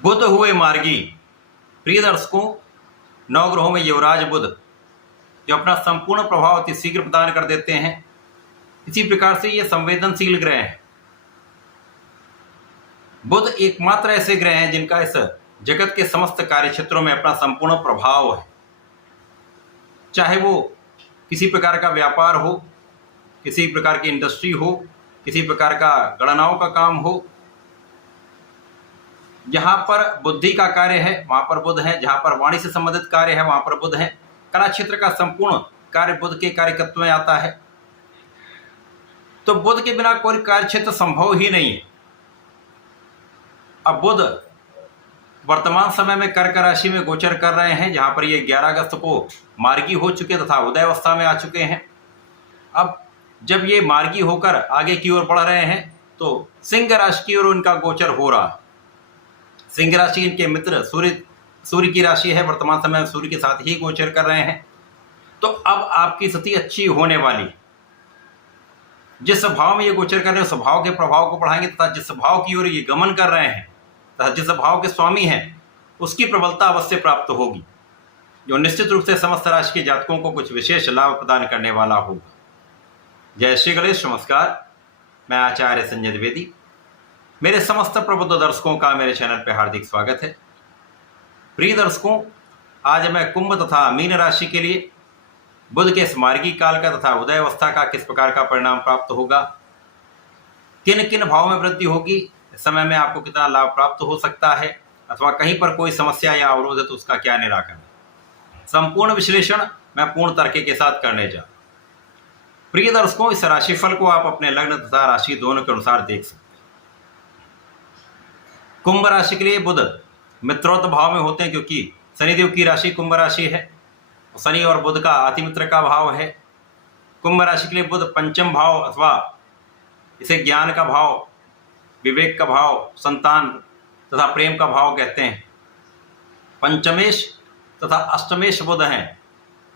बुध हुए मार्गी। प्रिय दर्शकों, नवग्रहों में युवराज बुध जो अपना संपूर्ण प्रभाव अति शीघ्र प्रदान कर देते हैं, इसी प्रकार से ये संवेदनशील ग्रह हैं। बुध एकमात्र ऐसे ग्रह हैं जिनका इस जगत के समस्त कार्य क्षेत्रों में अपना संपूर्ण प्रभाव है। चाहे वो किसी प्रकार का व्यापार हो, किसी प्रकार की इंडस्ट्री हो, किसी प्रकार का गणनाओं का काम हो, जहां पर बुद्धि का कार्य है वहां पर बुध है, जहां पर वाणी से संबंधित कार्य है वहां पर बुध है। कला क्षेत्र का संपूर्ण कार्य बुध के कार्यकत्व में आता है। तो बुध के बिना कोई कार्य क्षेत्र संभव ही नहीं है। अब बुध वर्तमान समय में कर्क राशि में गोचर कर रहे हैं, जहां पर ये 11 अगस्त को मार्गी हो चुके तथा उदय अवस्था में आ चुके हैं। अब जब ये मार्गी होकर आगे की ओर बढ़ रहे हैं तो सिंह राशि की ओर उनका गोचर हो रहा है। सिंह राशि इनके मित्र सूर्य की राशि है, वर्तमान समय में सूर्य के साथ ही गोचर कर रहे हैं। तो अब आपकी स्थिति अच्छी होने वाली। जिस भाव में ये गोचर कर रहे हैं उस भाव के प्रभाव को बढ़ाएंगे तथा जिस भाव की ओर ये गमन कर रहे हैं तथा जिस भाव के स्वामी हैं उसकी प्रबलता अवश्य प्राप्त होगी, जो निश्चित रूप से समस्त राशि के जातकों को कुछ विशेष लाभ प्रदान करने वाला होगा। जय श्री गणेश। नमस्कार, मैं आचार्य संजय द्विवेदी। मेरे समस्त प्रबुद्ध दर्शकों का मेरे चैनल पर हार्दिक स्वागत है। प्रिय दर्शकों, आज मैं कुंभ तथा मीन राशि के लिए बुध के इस मार्गी काल का तथा उदय अवस्था का किस प्रकार का परिणाम प्राप्त होगा, किन किन भाव में वृद्धि होगी, इस समय में आपको कितना लाभ प्राप्त हो सकता है, अथवा कहीं पर कोई समस्या या अवरोध है तो उसका क्या निराकरण, संपूर्ण विश्लेषण मैं पूर्ण तर्क के साथ करने जा। प्रिय दर्शकों, इस राशिफल को आप अपने लग्न तथा राशि दोनों के अनुसार देख सकते हैं। कुंभ राशि के लिए बुध मित्रोत भाव में होते हैं, क्योंकि शनिदेव की राशि कुंभ राशि है। शनि और बुध का अतिमित्र का भाव है। कुंभ राशि के लिए बुध पंचम भाव अथवा इसे ज्ञान का भाव, विवेक का भाव, संतान तथा प्रेम का भाव कहते हैं। पंचमेश तथा अष्टमेश बुध हैं,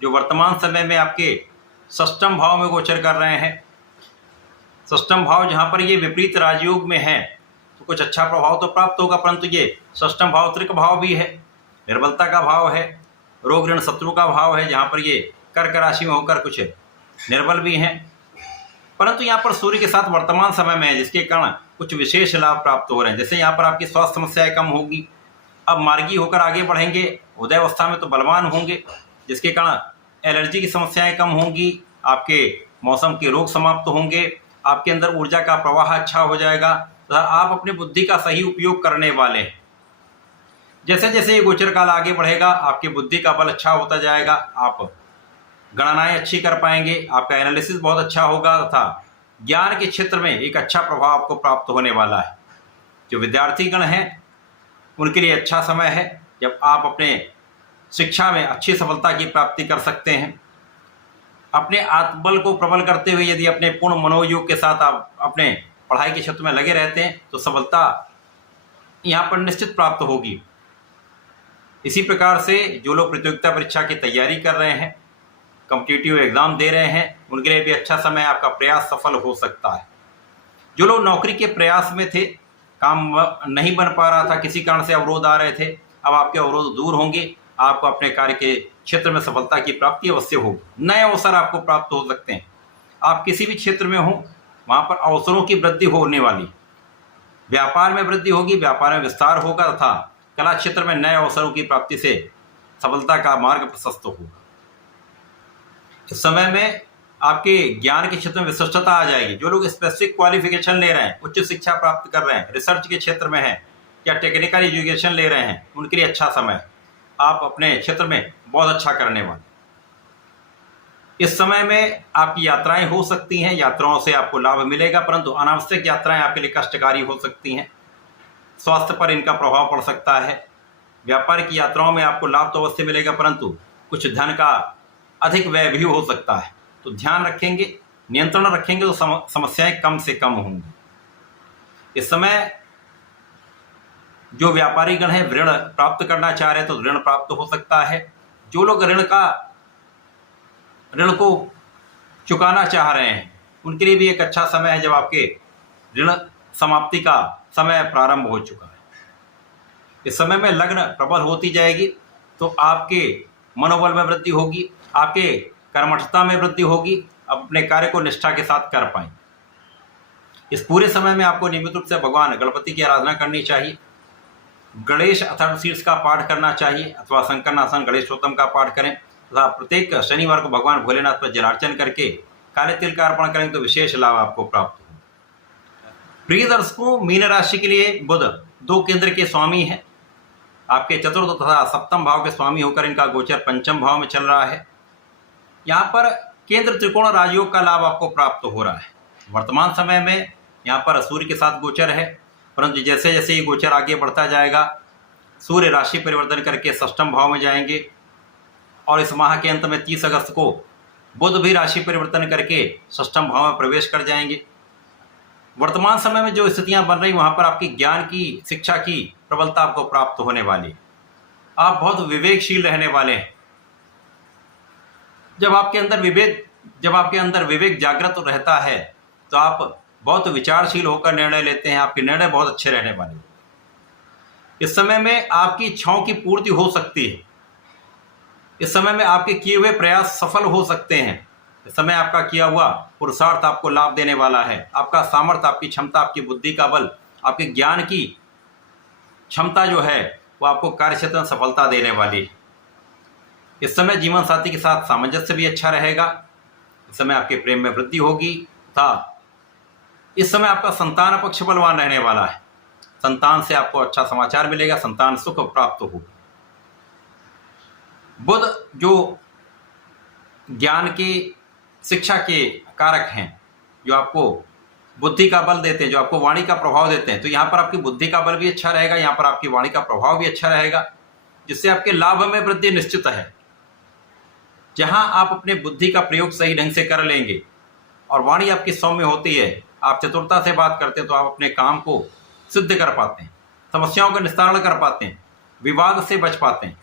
जो वर्तमान समय में आपके षष्ठम भाव में गोचर कर रहे हैं। षष्ठम भाव जहां पर ये विपरीत राजयोग में है तो कुछ अच्छा प्रभाव तो प्राप्त होगा, परंतु ये षष्ठम भाव त्रिक भाव भी है, निर्बलता का भाव है, रोग ऋण शत्रु का भाव है, जहां पर ये कर्क राशि में होकर कुछ निर्बल भी हैं। परंतु यहाँ पर सूर्य के साथ वर्तमान समय में है, जिसके कारण कुछ विशेष लाभ प्राप्त हो रहे हैं। जैसे यहाँ पर आपकी स्वास्थ्य समस्याएं कम होगी। अब मार्गी होकर आगे बढ़ेंगे, उदय अवस्था में तो बलवान होंगे, जिसके कारण एलर्जी की समस्याएं कम होंगी, आपके मौसम के रोग समाप्त होंगे, आपके अंदर ऊर्जा का प्रवाह अच्छा हो जाएगा तथा आप अपनी बुद्धि का सही उपयोग करने वाले हैं। जैसे जैसे ये गोचर काल आगे बढ़ेगा आपकी बुद्धि का बल अच्छा होता जाएगा, आप गणनाएं अच्छी कर पाएंगे, आपका एनालिसिस बहुत अच्छा होगा तथा ज्ञान के क्षेत्र में एक अच्छा प्रभाव आपको प्राप्त होने वाला है। जो विद्यार्थी गण हैं उनके लिए अच्छा समय है, जब आप अपने शिक्षा में अच्छी सफलता की प्राप्ति कर सकते हैं। अपने आत्मबल को प्रबल करते हुए यदि अपने पूर्ण मनोयोग के साथ आप अपने पढ़ाई के क्षेत्र में लगे रहते हैं तो सफलता यहाँ पर निश्चित प्राप्त होगी। इसी प्रकार से जो लोग प्रतियोगिता परीक्षा की तैयारी कर रहे हैं, कॉम्पिटिटिव एग्जाम दे रहे हैं, उनके लिए भी अच्छा समय, आपका प्रयास सफल हो सकता है। जो लोग नौकरी के प्रयास में थे, काम नहीं बन पा रहा था, किसी कारण से अवरोध आ रहे थे, अब आपके अवरोध दूर होंगे, आपको अपने कार्य के क्षेत्र में सफलता की प्राप्ति अवश्य होगी। नए अवसर आपको प्राप्त हो सकते हैं। आप किसी भी क्षेत्र में हो वहाँ पर अवसरों की वृद्धि होने वाली, व्यापार में वृद्धि होगी, व्यापार में विस्तार होगा तथा कला क्षेत्र में नए अवसरों की प्राप्ति से सफलता का मार्ग प्रशस्त होगा। इस समय में आपके ज्ञान के क्षेत्र में विशिष्टता आ जाएगी। जो लोग स्पेसिफिक क्वालिफिकेशन ले रहे हैं, उच्च शिक्षा प्राप्त कर रहे हैं, रिसर्च के क्षेत्र में हैं या टेक्निकल एजुकेशन ले रहे हैं, उनके लिए अच्छा समय है। आप अपने क्षेत्र में बहुत अच्छा करने वाले। इस समय में आपकी यात्राएं हो सकती हैं, यात्राओं से आपको लाभ मिलेगा, परंतु अनावश्यक यात्राएं आपके लिए कष्टकारी हो सकती हैं। स्वास्थ्य पर इनका प्रभाव पड़ सकता है। व्यापार की यात्राओं में आपको लाभ तो अवश्य मिलेगा, परंतु कुछ धन का अधिक व्यय भी हो सकता है। तो ध्यान रखेंगे, नियंत्रण रखेंगे तो समस्याएं कम से कम होंगी। इस समय जो व्यापारी गण है ऋण प्राप्त करना चाह रहे हैं तो ऋण प्राप्त हो सकता है। जो लोग ऋण को चुकाना चाह रहे हैं उनके लिए भी एक अच्छा समय है, जब आपके ऋण समाप्ति का समय प्रारंभ हो चुका है। इस समय में लग्न प्रबल होती जाएगी, तो आपके मनोबल में वृद्धि होगी, आपके कर्मठता में वृद्धि होगी, अपने कार्य को निष्ठा के साथ कर पाएं। इस पूरे समय में आपको नियमित रूप से भगवान गणपति की आराधना करनी चाहिए। गणेश अथर्वशीर्ष का पाठ करना चाहिए अथवा संकरनाशन गणेशोत्तम का पाठ करें तथा प्रत्येक शनिवार को भगवान भोलेनाथ पर जलार्चन करके काले तिल का अर्पण करें तो विशेष लाभ आपको प्राप्त हो। प्रिय दर्शकों, मीन राशि के लिए बुध 2 केंद्र के स्वामी हैं। आपके चतुर्थ तथा सप्तम भाव के स्वामी होकर इनका गोचर पंचम भाव में चल रहा है। यहाँ पर केंद्र त्रिकोण राजयोग का लाभ आपको प्राप्त हो रहा है। वर्तमान समय में यहाँ पर सूर्य के साथ गोचर है, परंतु जैसे जैसे ये गोचर आगे बढ़ता जाएगा सूर्य राशि परिवर्तन करके षष्ठम भाव में जाएंगे और इस माह के अंत में 30 अगस्त को बुध भी राशि परिवर्तन करके षष्ठम भाव में प्रवेश कर जाएंगे। वर्तमान समय में जो स्थितियां बन रही वहां पर आपकी ज्ञान की, शिक्षा की प्रबलता आपको प्राप्त होने वाली। आप बहुत विवेकशील रहने वाले हैं। जब आपके अंदर विवेक जागृत रहता है तो आप बहुत विचारशील होकर निर्णय लेते हैं। आपके निर्णय बहुत अच्छे रहने वाले। इस समय में आपकी इच्छाओं की पूर्ति हो सकती है। इस समय में आपके किए हुए प्रयास सफल हो सकते हैं। इस समय आपका किया हुआ पुरुषार्थ आपको लाभ देने वाला है। आपका सामर्थ्य, आपकी क्षमता, आपकी बुद्धि का बल, आपके ज्ञान की क्षमता जो है वो आपको कार्यक्षेत्र में सफलता देने वाली है। इस समय जीवन साथी के साथ सामंजस्य भी अच्छा रहेगा। इस समय आपके प्रेम में वृद्धि होगी तथा इस समय आपका संतान पक्ष बलवान रहने वाला है। संतान से आपको अच्छा समाचार मिलेगा, संतान सुख प्राप्त होगा। बुध जो ज्ञान की, शिक्षा के कारक हैं, जो आपको बुद्धि का बल देते हैं, जो आपको वाणी का प्रभाव देते हैं, तो यहाँ पर आपकी बुद्धि का बल भी अच्छा रहेगा, यहाँ पर आपकी वाणी का प्रभाव भी अच्छा रहेगा, जिससे आपके लाभ में वृद्धि निश्चित है। जहां आप अपने बुद्धि का प्रयोग सही ढंग से कर लेंगे और वाणी आपकी सौम्य होती है, आप चतुरता से बात करते हैं, तो आप अपने काम को सिद्ध कर पाते हैं, समस्याओं का निस्तारण कर पाते हैं, विवाद से बच पाते हैं।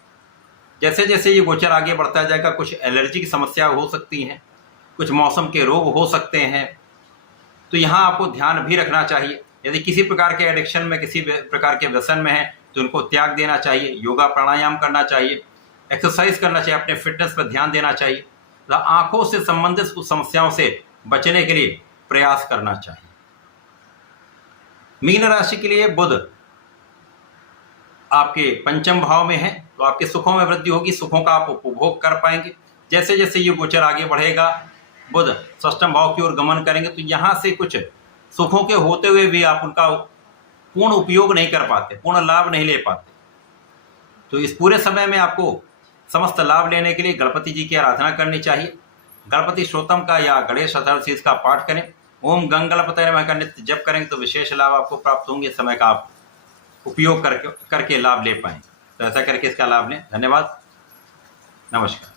जैसे जैसे ये गोचर आगे बढ़ता जाएगा कुछ एलर्जी की समस्या हो सकती हैं, कुछ मौसम के रोग हो सकते हैं, तो यहाँ आपको ध्यान भी रखना चाहिए। यदि किसी प्रकार के एडिक्शन में, किसी प्रकार के व्यसन में है तो उनको त्याग देना चाहिए। योगा प्राणायाम करना चाहिए, एक्सरसाइज करना चाहिए, अपने फिटनेस पर ध्यान देना चाहिए, आंखों से संबंधित कुछ समस्याओं से बचने के लिए प्रयास करना चाहिए। मीन राशि के लिए बुध आपके पंचम भाव में है, तो आपके सुखों में वृद्धि होगी, सुखों का आप उपभोग कर पाएंगे। जैसे जैसे ये गोचर आगे बढ़ेगा बुध षष्ठम भाव की ओर गमन करेंगे, तो यहाँ से कुछ सुखों के होते हुए भी आप उनका पूर्ण उपयोग नहीं कर पाते, पूर्ण लाभ नहीं ले पाते। तो इस पूरे समय में आपको समस्त लाभ लेने के लिए गणपति जी की आराधना करनी चाहिए। गणपति स्तोत्रम का या गणेश अथर्वशीर्ष का पाठ करें। ओम गंगणपतये नमः का नित्य जप करेंगे तो विशेष लाभ आपको प्राप्त होंगे। समय का आप उपयोग करके लाभ ले पाएं। तो ऐसा करके इसका लाभ लें। धन्यवाद, नमस्कार।